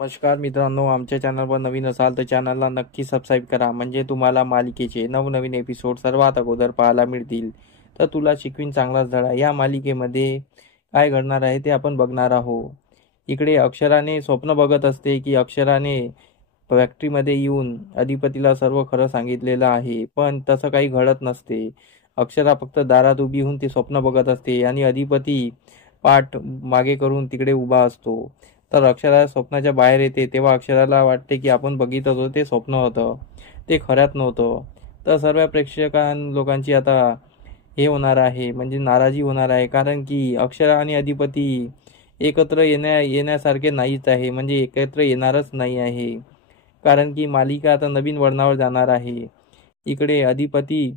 नमस्कार मित्रांनो, आमच्या चॅनलवर नवीन असाल तर चॅनलला नक्की सबस्क्राईब करा, म्हणजे तुम्हाला मालिकेचे नवनवीन एपिसोड सर्वात अगोदर पाहायला मिळतील. तर तुला शिकवीन चांगलाच धडा या मालिकेमध्ये काय घडणार आहे ते आपण बघणार आहोत. इकडे अक्षराने स्वप्न बघत असते की अक्षराने फॅक्टरीमध्ये येऊन अधिपतीला सर्व खरं सांगितलेलं आहे, पण तसं काही घडत नसते. अक्षरा फक्त दारात उभी होऊन ते स्वप्न बघत असते आणि अधिपती पाठ मागे करून तिकडे उभा असतो. तर अक्षरा स्वप्नाच्या बाहेर येते तेव्हा अक्षराला वाटते की आपण बघित होतो ते स्वप्न होतं, ते खऱ्यात नव्हतं. तर सर्व लोकांची आता हे होणार आहे, म्हणजे नाराजी होणार आहे, कारण की अक्षरा आणि अधिपती एकत्र येण्यासारखे नाहीच आहे, म्हणजे एकत्र येणारच नाही आहे. कारण की मालिका आता नवीन वळणावर जाणार आहे. इकडे अधिपती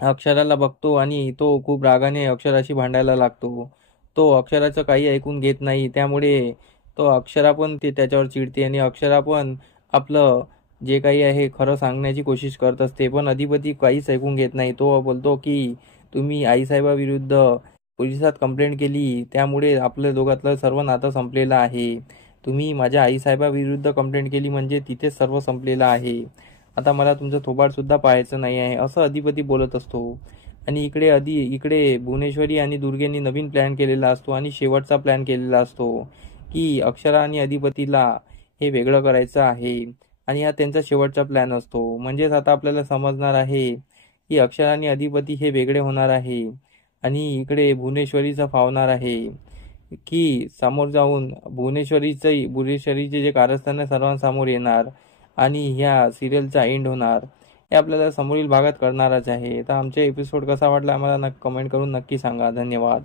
अक्षराला बघतो आणि तो खूप रागाने अक्षराशी भांडायला लागतो. तो अक्षराचं काही ऐकून घेत नाही, त्यामुळे तो अक्षरा पण त्याच्यावर चिडते आणि अक्षरा पण आपलं जे काही आहे खरं सांगण्याची कोशिश करत असते, पण अधिपती काहीच ऐकून घेत नाही. तो बोलतो की तुम्ही आईसाहेबाविरुद्ध पोलिसात कंप्लेंट केली, त्यामुळे आपल्या दोघातलं सर्व नातं संपलेलं आहे. तुम्ही माझ्या आईसाहेबाविरुद्ध कंप्लेंट केली म्हणजे तिथेच सर्व संपलेलं आहे. आता मला तुमचं थोबाड सुद्धा पाहायचं नाही आहे, असं अधिपती बोलत असतो. आणि इकडे भुवनेश्वरी आणि दुर्गेंनी नवीन प्लॅन केलेला असतो आणि शेवटचा प्लॅन केलेला असतो की अक्षरा आणि अधिपतीला हे वेगळं करायचं आहे. आणि हा त्यांचा शेवटचा प्लॅन असतो. म्हणजेच आता आपल्याला समजणार आहे की अक्षरा आणि अधिपती हे वेगळे होणार आहे आणि इकडे भुवनेश्वरीचा फावणार आहे की समोर जाऊन भुवनेश्वरीचे जे कारस्थान आहे सर्वांसमोर येणार आणि ह्या सिरियलचा एंड होणार. हे आपल्याला समोरील भागात करणारच आहे. तर आमचा एपिसोड कसा वाटला आम्हाला कमेंट करून नक्की सांगा. धन्यवाद.